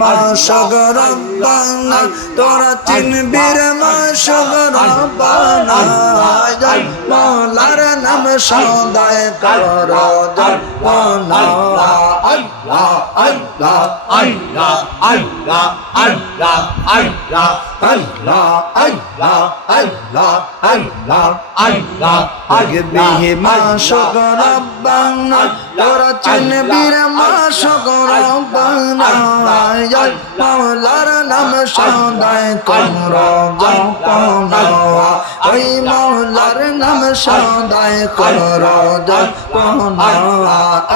মা সগর বানা তোরা তিন বীর মা সগর বানা মলা সদায় কর মা সকর বাংলা তোরা চিনবির মা সকর বাংলা মাওলার নাম সদায় কর ওই মাওলার নাম সদায় কর জপনা।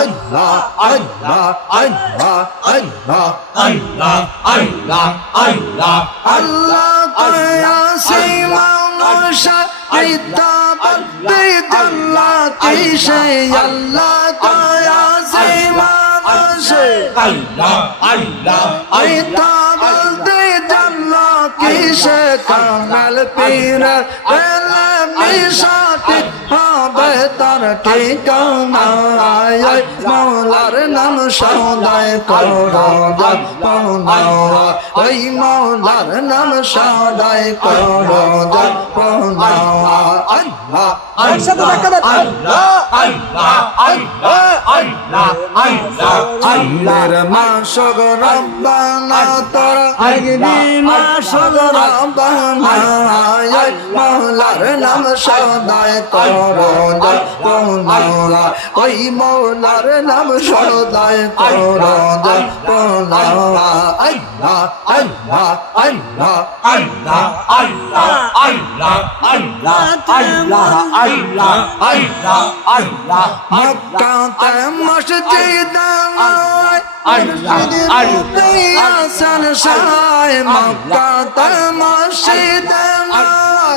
আল্লাহ আল্লাহ আল্লাহ আল্লাহ আল্লাহ আল্লাহ আল্লাহ। আল্লাহ কয়া সেই মানুষা কিতাব বিদুল্লাহ কিসে আল্লাহ কয়া সেই মানুষে আল্লাহ আল্লাহ বিদুল্লাহ কিসে কানাল পীরা মিশাতে হবে? তার ঠিকানা নাম সদায় করো ওই মৌলার নাম সদায় করো জপনা আল্লাহ আল্লাহ আল্লাহ আল্লাহ আল্লাহ আল্লাহ। আল্লাহর মাসগ রব্বানা তোরা। আগনি মাসগ রব্বানা মৌলার নাম সদায় করো জপনা ওই মৌলার নাম সদায় করো জপনা আল্লাহ আল্লাহ আল্লাহ আল্লাহ আল্লাহ আল্লাহ আল্লাহ আল্লাহ আল্লাহ আল্লাহ আল্লাহ মক্কাতে মসজিদ আল্লাহ আল্লাহ হাসান সাই মক্কাতে মসজিদ আল্লাহ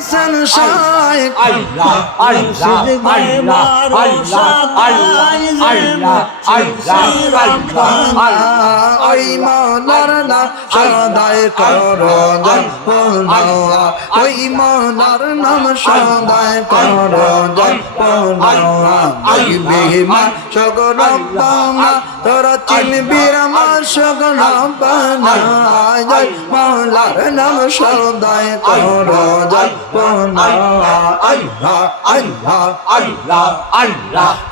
sen şahit. Allah Allah Allah Allah Allah Allah Allah imanlarına şaday korodan Allah O imanlarına şaday korodan Allah Ay bihiman çok Rabbana Tora çin bir aman çok Rabbana Ay malarına şaday korodan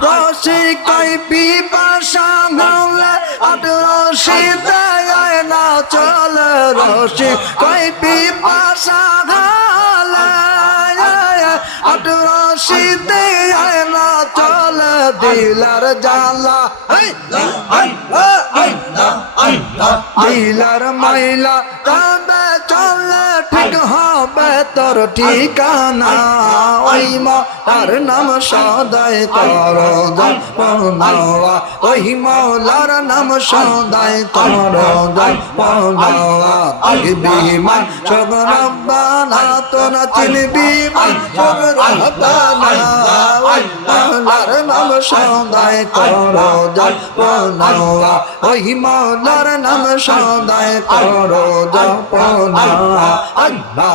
রসিকাই পিপাসা গলে আট রসিদা না চল রসিকাই পিপাসা গলে আট রসিদে না চল দিলার জালা দিলার মাইলা তবে চল ঠিক হ তোর ঠিকানা ওই মা তার নাম সদায় কর জপনা ওই মৌলার নাম সদায় কর আগবি মা সব রব্বানা তোরা চিনবি মা সব রব্বানা ওই মৌলার নাম সদায় কর জপনা ওই মৌলার নাম সদায় কর জপনা আল্লাহ